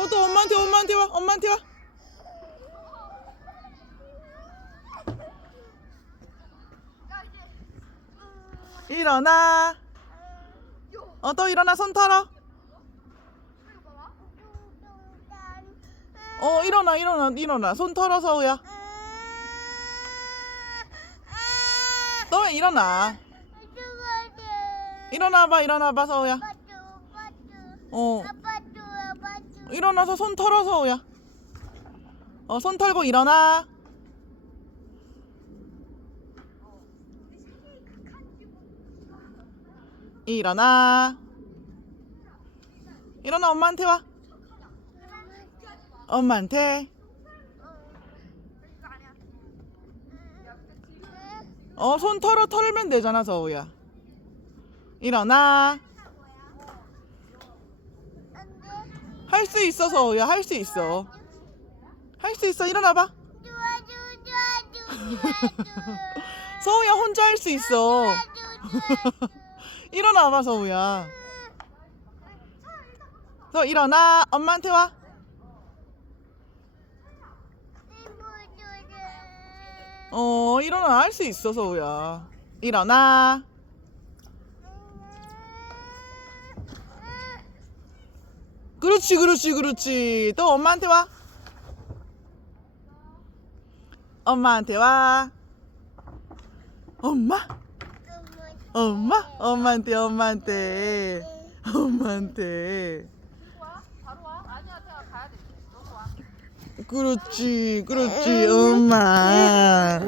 어, 또 엄마한테, 엄마한테 와, 엄마한테 와. 일어나. 어, 또 일어나, 손 털어. 어, 일어나, 일어나, 일어나. 손 털어, 서우야. 너 왜 일어나? 일어나봐, 일어나봐, 서우야. 어, 일어나서 손 털어, 서우야. 어, 손 털고 일어나. 일어나. 일어나, 엄마한테 와. 엄마한테. 어, 손 털어 털면 되잖아, 서우야. 일어나. 할 수 있어, 서우야. 할 수 있어. 할 수 있어. 일어나봐. 서우야, 혼자 할 수 있어. 일어나봐, 서우야. 너 일어나. 엄마한테 와. 어, 일어나. 할 수 있어, 서우야. 일어나. 그렇지, 그렇지, 그렇지. 또 엄마한테 와. 엄마한테 와. 엄마? 엄마? 엄마한테, 엄마한테. 엄마한테. 그렇지, 그렇지, 엄마.